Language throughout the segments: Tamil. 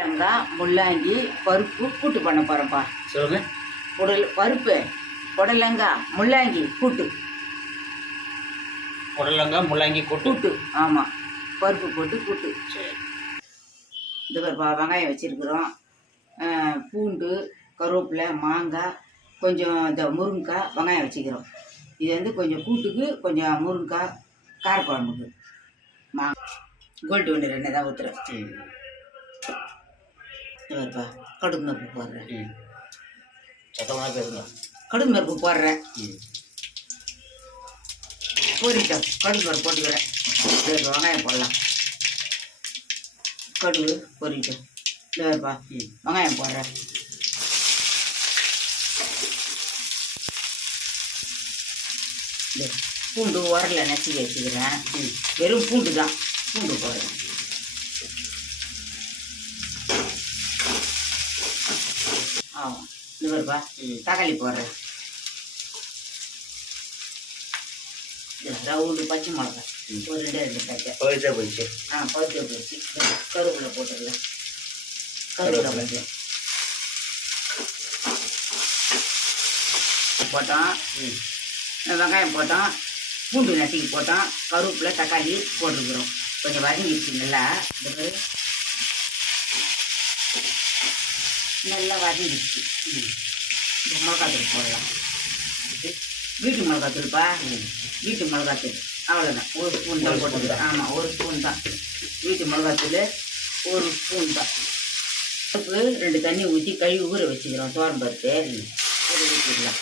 தேங்காய் முள்ளங்கி பருப்பு கூட்டு பண்ண போகிறோம்ப்பா. சொல்லுங்க. பருப்பு புடலங்காய் முள்ளங்கி கூட்டு. புடலங்காய் முள்ளங்கி கூட்டு. ஆமாம், பருப்பு போட்டு கூட்டு. சரி, இது வெங்காயம் வச்சுருக்குறோம், பூண்டு, கருவேப்பிலை, மாங்காய், கொஞ்சம் இந்த முருங்கைக்காய், வெங்காயம் வச்சுக்கிறோம். இது வந்து கொஞ்சம் கூட்டுக்கு, கொஞ்சம் முருங்கைக்காய், காரக்குழம்புக்கு. கோல்டு ஒன்று 2 தான் ஊற்றுறேன். இருப்பா, கடுகு பருப்பு போடுறேன். சத்தமாக பேசுங்க. கடுகு பருப்பு போடுறேன். போரிட்டோம், கடுகு பருப்பு போட்டுக்கிறேன். வெங்காயம் போடலாம். கடுகு பொரிட்டோம். இருப்பா, வெங்காயம் போடுறேன். பூண்டு உரல நசுக்கி வச்சுக்கிறேன். வெறும் பூண்டு தான், பூண்டு போடுறேன். ஆமாம், இது வருப்பா, தக்காளி போடுறேன். ரவுண்டு பச்சை மிளகா ஒரு 2 பேக்கெட் பழுத்த போயிடுச்சு. பழுத்த போயிடுச்சு. கருவேப்பிலை போட்டுடலாம். கருவேப்பிலை கொஞ்சம் போட்டோம், வெங்காயம் போட்டோம், பூண்டு நசுக்கி போட்டோம், கருவேப்பிலை, தக்காளி போட்டுருக்குறோம். கொஞ்சம் வதங்கிடுச்சு நல்லா. நல்லா வதங்கிடுச்சு. மிளகாத்தூள் போடலாம். வீட்டு மிளகாத்தூள்ப்பா, வீட்டு மிளகாத்தூள். அவ்வளோதான், 1 ஸ்பூன் தான் போட்டுக்கிறேன். ஆமாம், 1 ஸ்பூன் தான் வீட்டு மிளகாத்தூள், 1 ஸ்பூன் தான். பருப்பு 2 தண்ணி ஊற்றி கழுவி ஊற வச்சுக்கிறோம். தோரம் பருப்பு ஊற வச்சுக்கலாம்.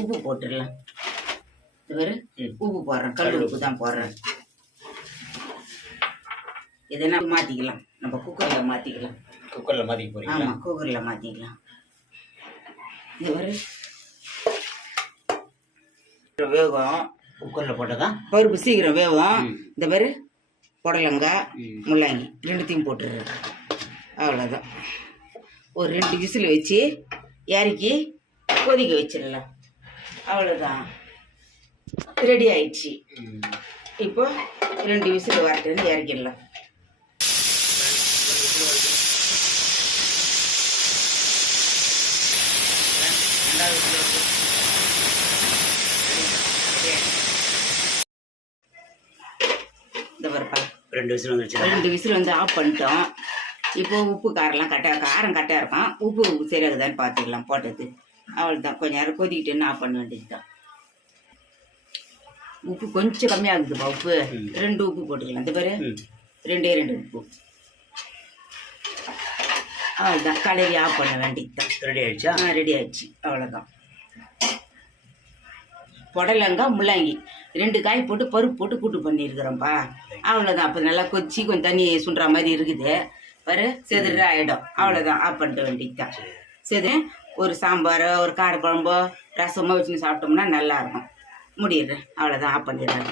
உப்பு போட்டுடலாம். இது உப்பு போடுறேன், கல் உப்பு தான் போடுறேன். இதெல்லாம் மாற்றிக்கலாம், நம்ம குக்கரில் மாற்றிக்கலாம். குக்கரில் மாற்றிக்க போகிறீங்க? ஆமாம், குக்கரில் மாற்றிக்கலாம். இது வேகும். குக்கரில் போட்டால் தான் பருப்பு சீக்கிரம் வேகும். இந்த பேர் புடலங்காய் முள்ளங்கி 2த்தையும் போட்டுடுறேன். அவ்வளோதான், ஒரு 2 விசில் வச்சு இறக்கி கொதிக்க வச்சிடலாம். அவ்வளோதான், ரெடி ஆயிடுச்சு. இப்போ 2 விசில் வரட்டுன்னு இறக்கிடலாம். இந்த வரப்பா 2 விசில் வந்துருச்சு. 2 விசில் வந்து ஆஃப் பண்ணிட்டோம். இப்போ உப்பு காரம் கரெக்டாக இருக்கும். உப்பு சரியாகுதான்னு பார்த்துக்கலாம் போட்டது. அவ்வளோதான், கொஞ்சம் நேரம் கொதிக்கிட்டேன்னு ஆஃப் பண்ண வேண்டியது தான். உப்பு கொஞ்சம் கம்மியாகுதுப்பா. உப்பு 2 உப்பு போட்டுக்கலாம். இந்த பேர் 2 உப்பு. அவ்வளோதான், கடையை ஆஃப் பண்ண வேண்டியது தான். ரெடி ஆயிடுச்சா? ரெடி ஆயிடுச்சு. அவ்வளோதான். புடலங்காய் முள்ளங்கி 2 காய் போட்டு பருப்பு போட்டு கூட்டு பண்ணியிருக்கிறோம்ப்பா. அவ்வளோதான். அப்போ நல்லா கொச்சி கொஞ்சம் தண்ணி சுண்டுற மாதிரி இருக்குது பாரு, செதுற ஆகிடும். அவ்வளோதான், ஆஃப் பண்ணிட்டு வேண்டியது தான். சரி, ஒரு சாம்பார், ஒரு காரக்குழம்போ, ரசமோ வச்சுன்னு சாப்பிட்டோம்னா நல்லாயிருக்கும். முடியிடுறேன். அவ்வளோதான், ஆஃப் பண்ணிடுறேன்.